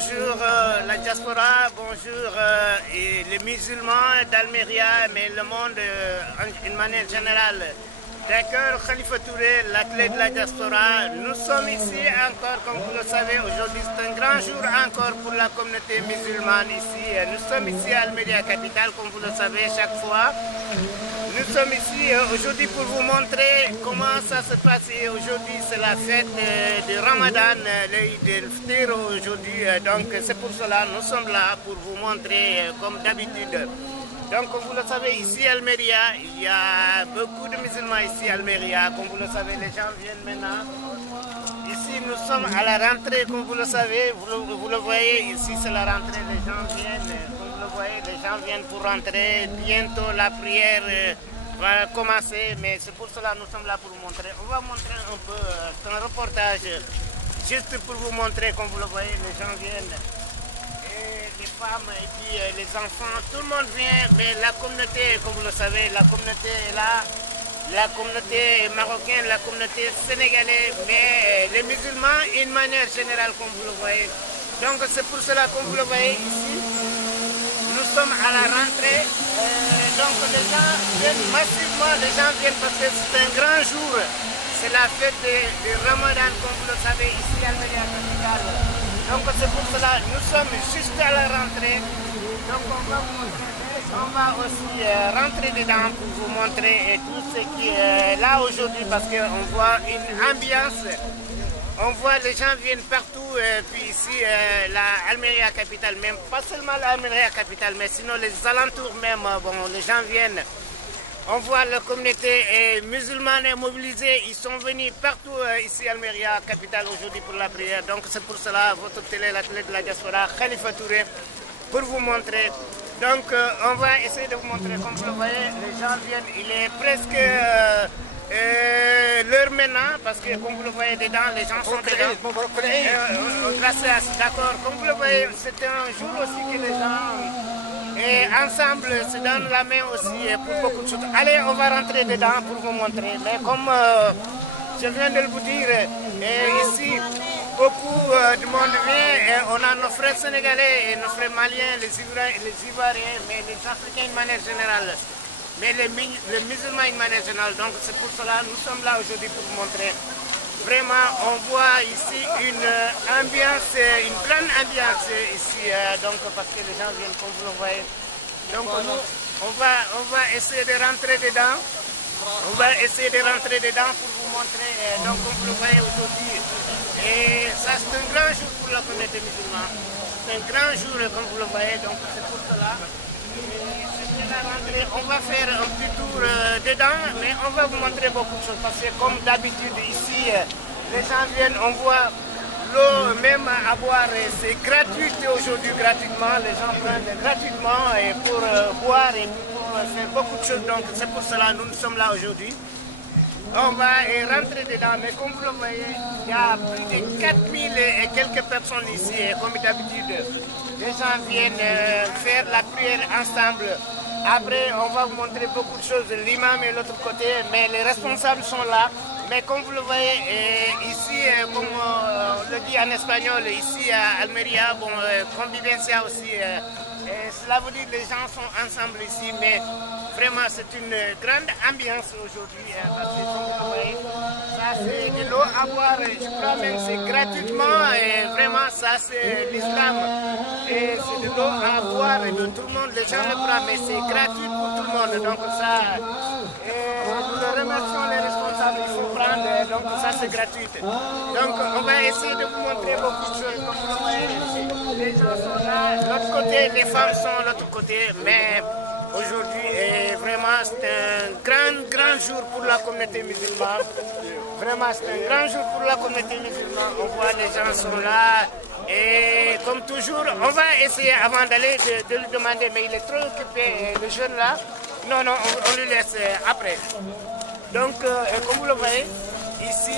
bonjour la diaspora, bonjour et les musulmans d'Almeria, mais le monde d'une manière générale. D'accord, Khalifa Touré, la clé de la diaspora. Nous sommes ici encore, comme vous le savez, aujourd'hui c'est un grand jour encore pour la communauté musulmane ici. Nous sommes ici à Almeria capitale, comme vous le savez, chaque fois. Nous sommes ici aujourd'hui pour vous montrer comment ça se passe. Aujourd'hui, c'est la fête de Ramadan, l'Eid el-Fitr aujourd'hui. Donc, c'est pour cela que nous sommes là pour vous montrer comme d'habitude. Donc, comme vous le savez, ici à Almeria, il y a beaucoup de musulmans ici à Almeria. Comme vous le savez, les gens viennent maintenant. Ici, nous sommes à la rentrée, comme vous le savez. Vous le voyez, ici, c'est la rentrée. Les gens viennent, comme vous le voyez, les gens viennent pour rentrer. Bientôt, la prière va commencer. Mais c'est pour cela que nous sommes là pour vous montrer. On va montrer un peu, c'est un reportage juste pour vous montrer, comme vous le voyez, les gens viennent. Les femmes et puis les enfants, tout le monde vient, mais la communauté, comme vous le savez, la communauté est là, la communauté marocaine, la communauté sénégalaise, mais les musulmans d'une manière générale, comme vous le voyez. Donc c'est pour cela, comme vous le voyez ici, nous sommes à la rentrée, donc les gens viennent massivement, les gens viennent parce que c'est un grand jour, c'est la fête de Ramadan, comme vous le savez, ici à Almeria capitale. Donc c'est pour cela que nous sommes juste à la rentrée. Donc on va aussi rentrer dedans pour vous montrer tout ce qui est là aujourd'hui parce qu'on voit une ambiance. On voit les gens viennent partout, puis ici la Almeria capitale même, pas seulement la Almeria capitale, mais sinon les alentours même, bon, les gens viennent. On voit la communauté musulmane mobilisée, ils sont venus partout ici à Almeria, capitale aujourd'hui pour la prière. Donc c'est pour cela, votre télé, la télé de la diaspora, Khalifa Touré, pour vous montrer. Donc on va essayer de vous montrer, comme vous le voyez, les gens viennent, il est presque l'heure maintenant, parce que comme vous le voyez dedans, les gens sont dedans. Gracias, d'accord. Comme vous le voyez, c'est un jour aussi que les gens... Et ensemble, se donnent la main aussi pour beaucoup de choses. Allez, on va rentrer dedans pour vous montrer. Mais comme je viens de vous dire, ici, beaucoup de monde vient. Et on a nos frères sénégalais et nos frères maliens, les Ivoiriens, mais les Africains d'une manière générale. Mais les musulmans d'une manière générale. Donc c'est pour cela que nous sommes là aujourd'hui pour vous montrer. Vraiment, on voit ici une ambiance, une grande ambiance ici, donc parce que les gens viennent comme vous le voyez. Donc nous, on va essayer de rentrer dedans. On va essayer de rentrer dedans pour vous montrer, donc comme vous le voyez aujourd'hui. Et ça c'est un grand jour pour la communauté musulmane. C'est un grand jour comme vous le voyez, donc c'est pour cela. On va faire un petit tour dedans, mais on va vous montrer beaucoup de choses parce que comme d'habitude ici, les gens viennent, on voit l'eau même à boire, c'est gratuit aujourd'hui, gratuitement, les gens prennent gratuitement et pour boire et pour faire beaucoup de choses, donc c'est pour cela que nous sommes là aujourd'hui. On va rentrer dedans, mais comme vous le voyez, il y a plus de 4000 et quelques personnes ici, et comme d'habitude, les gens viennent faire la prière ensemble. Après, on va vous montrer beaucoup de choses, l'imam est de l'autre côté, mais les responsables sont là. Mais comme vous le voyez, ici, comme on le dit en espagnol, ici à Almeria, bon, convivencia aussi, cela veut dire que les gens sont ensemble ici, mais vraiment c'est une grande ambiance aujourd'hui, parce que comme vous le voyez, ça c'est de l'eau à boire, je crois même c'est gratuitement, et vraiment ça c'est l'islam, et c'est de l'eau à boire de tout le monde, les gens le prennent, mais c'est gratuit pour tout le monde, donc ça, nous remercions les responsables, il faut prendre, donc ça c'est gratuit. Donc on va essayer de vous montrer beaucoup de choses, comme vous le voyez, les gens sont là, de l'autre côté, les femmes sont de l'autre côté, mais aujourd'hui, vraiment, c'est un grand jour pour la communauté musulmane. Vraiment, c'est un grand jour pour la communauté musulmane. On voit les gens sont là. Et comme toujours, on va essayer avant d'aller de lui demander, mais il est trop occupé, le jeune là. Non, non, on lui laisse après. Donc, comme vous le voyez, ici,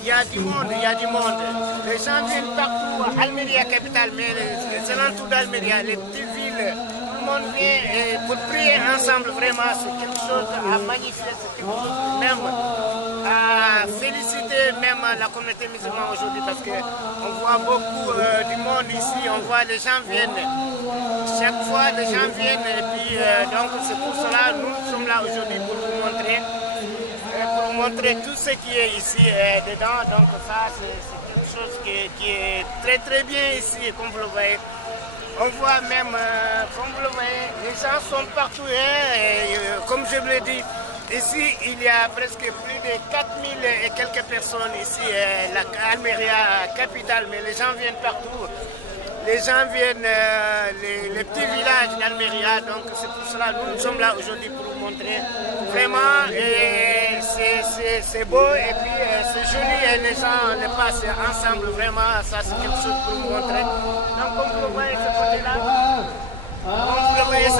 il y a du monde, il y a du monde. Les gens viennent partout, Almeria capitale, mais les alentours d'Almeria, les petites villes. Tout le monde vient pour prier ensemble, vraiment, c'est quelque chose à magnifier, c'est quelque chose même à féliciter même la communauté musulmane aujourd'hui parce qu'on voit beaucoup du monde ici, on voit les gens viennent. Chaque fois, les gens viennent et puis donc c'est pour cela que nous sommes là aujourd'hui pour vous montrer tout ce qui est ici dedans. Donc ça, c'est quelque chose qui est très très bien ici, comme vous le voyez. On voit même, comme vous le voyez, les gens sont partout. Et, comme je vous l'ai dit, ici, il y a presque plus de 4000 et quelques personnes ici, la Almeria capitale, mais les gens viennent partout. Les gens viennent, les petits villages d'Almeria, donc c'est pour cela que nous sommes là aujourd'hui pour vous montrer. Vraiment, c'est beau et puis c'est joli et les gens les passent ensemble. Vraiment, ça c'est quelque chose pour vous montrer. Donc comme vous le voyez ce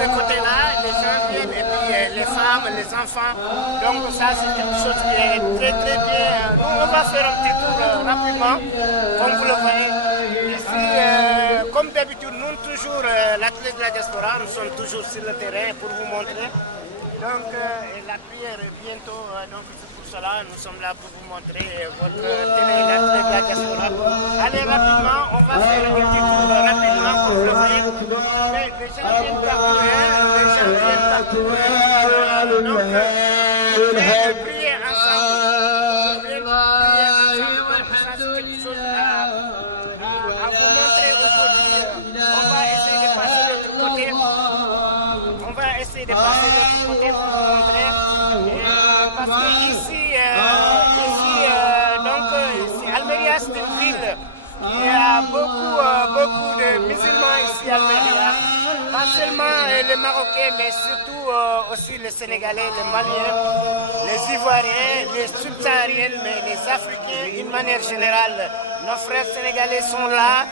côté-là, les gens viennent et puis les femmes, les enfants. Donc ça c'est quelque chose qui est très très bien. Nous on va faire un petit tour rapidement, comme vous le voyez. Ici, comme d'habitude, nous toujours, l'athlète de la diaspora, nous sommes toujours sur le terrain pour vous montrer. Donc la prière est bientôt, donc c'est pour cela, nous sommes là pour vous montrer votre télé, l'athlète de la diaspora. Allez rapidement, on va faire un petit tour rapidement, comme vous le voyez. Mais les gens viennent partout, les gens viennent partout. Donc, prier ensemble. Prier ensemble, ça c'est quelque chose à vous montrer aujourd'hui. On va essayer de passer de l'autre côté. On va essayer de passer de l'autre côté pour vous montrer. Parce que ici, Almeria, c'est une ville. Il y a beaucoup de musulmans ici à Almeria. Pas seulement les Marocains, mais surtout aussi les Sénégalais, les Maliens, les Ivoiriens, les Subsahariens, mais les Africains, d'une manière générale. Nos frères sénégalais sont là.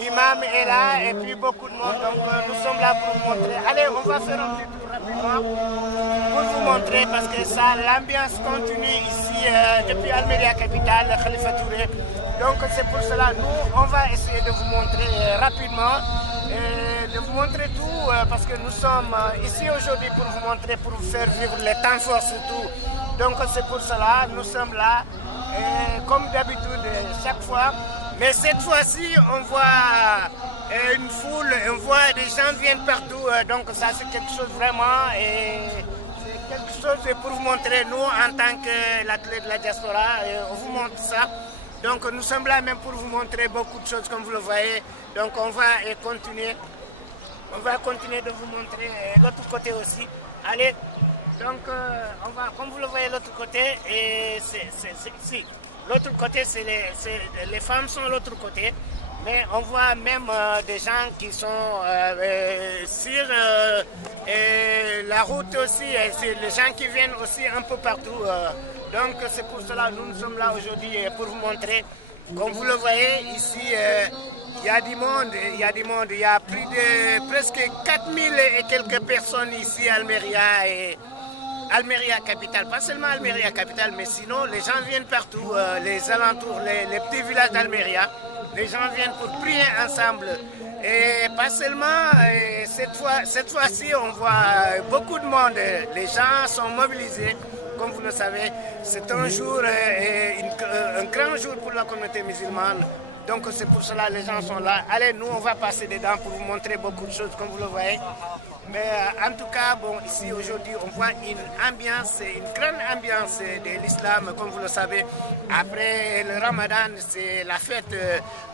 L'imam est là et puis beaucoup de monde, donc nous sommes là pour vous montrer. Allez, on va faire un petit tour rapidement pour vous montrer parce que ça, l'ambiance continue ici depuis Almeria capitale, Khalifa Touré. Donc c'est pour cela, nous, on va essayer de vous montrer rapidement, de vous montrer tout parce que nous sommes ici aujourd'hui pour vous montrer, pour vous faire vivre les temps forts surtout. Donc c'est pour cela, nous sommes là, comme d'habitude, chaque fois. Mais cette fois-ci, on voit une foule, on voit des gens viennent partout. Donc ça, c'est quelque chose vraiment, et c'est quelque chose pour vous montrer, nous, en tant que l'athlète de la diaspora, on vous montre ça. Donc nous sommes là même pour vous montrer beaucoup de choses, comme vous le voyez. Donc on va continuer. On va continuer de vous montrer l'autre côté aussi. Allez, donc on va, comme vous le voyez, l'autre côté, et c'est l'autre côté, les femmes sont l'autre côté, mais on voit même des gens qui sont sur la route aussi, et les gens qui viennent aussi un peu partout. Donc c'est pour cela que nous sommes là aujourd'hui pour vous montrer. Comme vous le voyez ici, il y a du monde, il y a plus de presque 4000 et quelques personnes ici à Almeria. Et Almeria capitale, pas seulement Almeria capitale, mais sinon les gens viennent partout, les alentours, les petits villages d'Almeria. Les gens viennent pour prier ensemble. Et pas seulement, cette fois-ci, on voit beaucoup de monde. Les gens sont mobilisés, comme vous le savez. C'est un jour, un grand jour pour la communauté musulmane. Donc c'est pour cela que les gens sont là. Allez, nous on va passer dedans pour vous montrer beaucoup de choses, comme vous le voyez. Mais en tout cas, bon, ici aujourd'hui, on voit une ambiance, une grande ambiance de l'islam, comme vous le savez. Après le Ramadan, c'est la fête.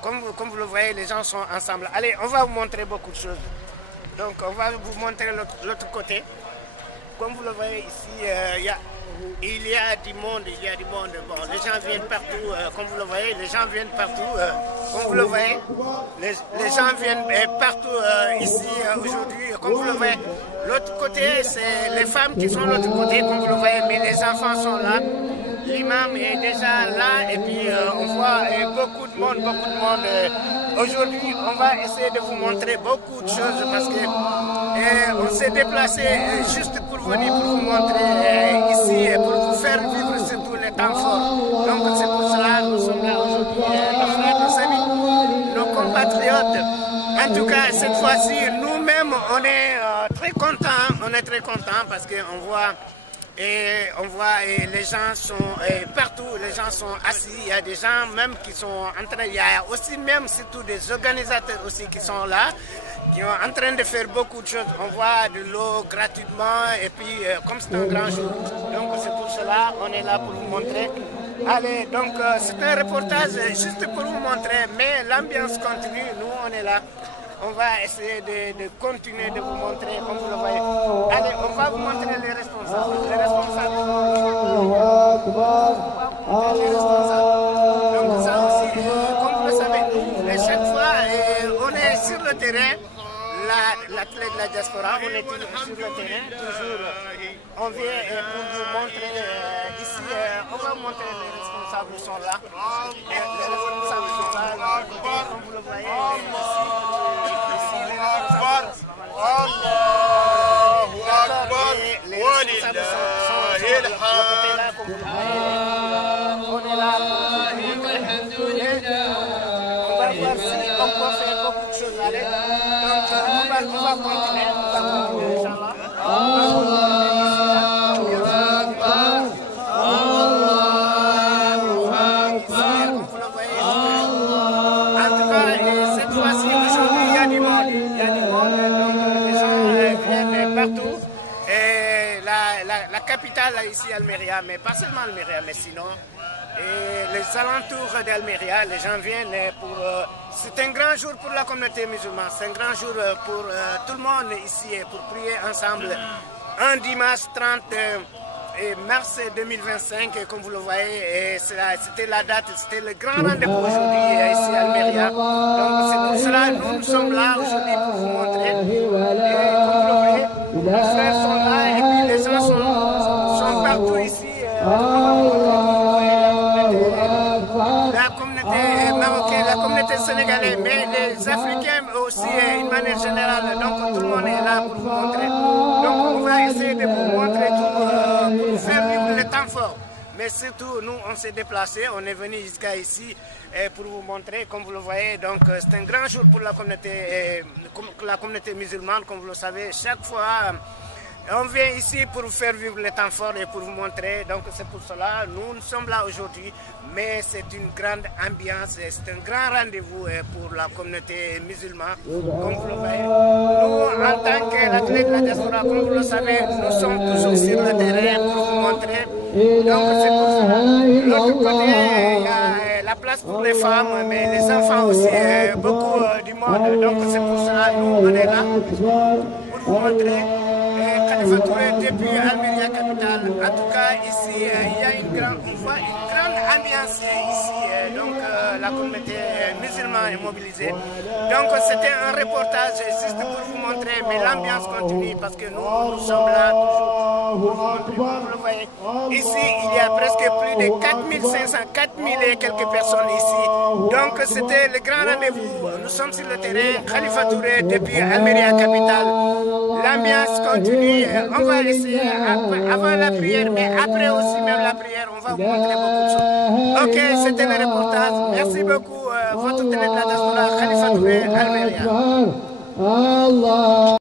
Comme vous le voyez, les gens sont ensemble. Allez, on va vous montrer beaucoup de choses. Donc on va vous montrer l'autre côté. Comme vous le voyez ici, il y a du monde, Bon, les gens viennent partout, comme vous le voyez, les gens viennent partout, comme vous le voyez. Les gens viennent partout ici aujourd'hui, comme vous le voyez. L'autre côté, c'est les femmes qui sont de l'autre côté, comme vous le voyez, mais les enfants sont là. L'imam est déjà là et puis on voit beaucoup de monde. Aujourd'hui, on va essayer de vous montrer beaucoup de choses parce que on s'est déplacé juste pour venir pour vous montrer ici et pour vous faire vivre surtout les temps forts. Donc c'est pour cela que nous sommes là aujourd'hui, nos frères, nos amis, nos compatriotes. En tout cas, cette fois-ci, nous-mêmes, on est très contents parce qu'on voit Et on voit les gens sont partout, les gens sont assis, il y a des gens même qui sont en train, il y a aussi même surtout des organisateurs aussi qui sont là, qui sont en train de faire beaucoup de choses. On voit de l'eau gratuitement et puis comme c'est un grand jour, donc c'est pour cela on est là pour vous montrer. Allez, donc c'est un reportage juste pour vous montrer, mais l'ambiance continue, nous on est là. On va essayer de continuer de vous montrer, comme vous le voyez. Allez, on va vous montrer les responsables. Les responsables. Donc ça aussi, comme vous le savez, chaque fois, on est sur le terrain. L'athlète de la diaspora, on est toujours sur le terrain, toujours. On vient pour vous montrer ici, on va vous montrer les responsables sont là. Les responsables sont là, comme vous le voyez ici. On est là on va voir si on peut faire beaucoup de choses. Allez. Donc on va continuer, Inch'Allah. En tout cas, cette fois-ci, aujourd'hui, il y a du monde. Il y a du monde, donc les gens viennent partout. Et la capitale ici, Almeria, mais pas seulement Almeria, mais sinon, et les alentours d'Almeria, les gens viennent pour... c'est un grand jour pour la communauté musulmane, c'est un grand jour pour tout le monde ici, pour prier ensemble. Un dimanche 30 mars 2025, comme vous le voyez, c'était la date, c'était le grand rendez-vous aujourd'hui ici à Almeria. Donc c'est pour cela que nous sommes là aujourd'hui pour vous montrer. Et comme vous le voyez, les frères sont là et puis les gens sont partout ici. La communauté marocaine, la communauté sénégalaise, mais les Africains aussi, d'une manière générale. Donc tout le monde est là pour vous montrer. Donc on va essayer de vous montrer tout, pour faire vivre le temps fort. Mais surtout, nous, on s'est déplacés, on est venu jusqu'à ici pour vous montrer, comme vous le voyez. Donc c'est un grand jour pour la communauté musulmane, comme vous le savez. Chaque fois, on vient ici pour faire vivre le temps fort et pour vous montrer. Donc c'est pour cela, nous sommes là aujourd'hui. Mais c'est une grande ambiance, c'est un grand rendez-vous pour la communauté musulmane, comme vous le voyez. Nous, en tant qu'athlètes de la diaspora, comme vous le savez, nous sommes toujours sur le terrain pour vous montrer. Donc c'est pour cela. De l'autre côté, il y a la place pour les femmes, mais les enfants aussi, beaucoup du monde. Donc c'est pour cela, nous, on est là pour vous montrer. Khalifa Touré depuis Almeria capitale. En tout cas, ici, il y a on voit une grande ambiance ici. Donc, la communauté musulmane est mobilisée. Donc, c'était un reportage juste pour vous montrer, mais l'ambiance continue parce que nous sommes là toujours pour vous montrer. Vous le voyez. Ici, il y a presque plus de 4500, 4000 et quelques personnes ici. Donc, c'était le grand rendez-vous. Nous sommes sur le terrain. Khalifa Touré depuis Almeria capitale. L'ambiance continue. On va essayer avant la prière, mais après aussi même la prière, on va vous montrer beaucoup de choses. Ok, c'était le reportage. Merci beaucoup. Votre télé de la diaspora, Khalifa Touré, Almeria.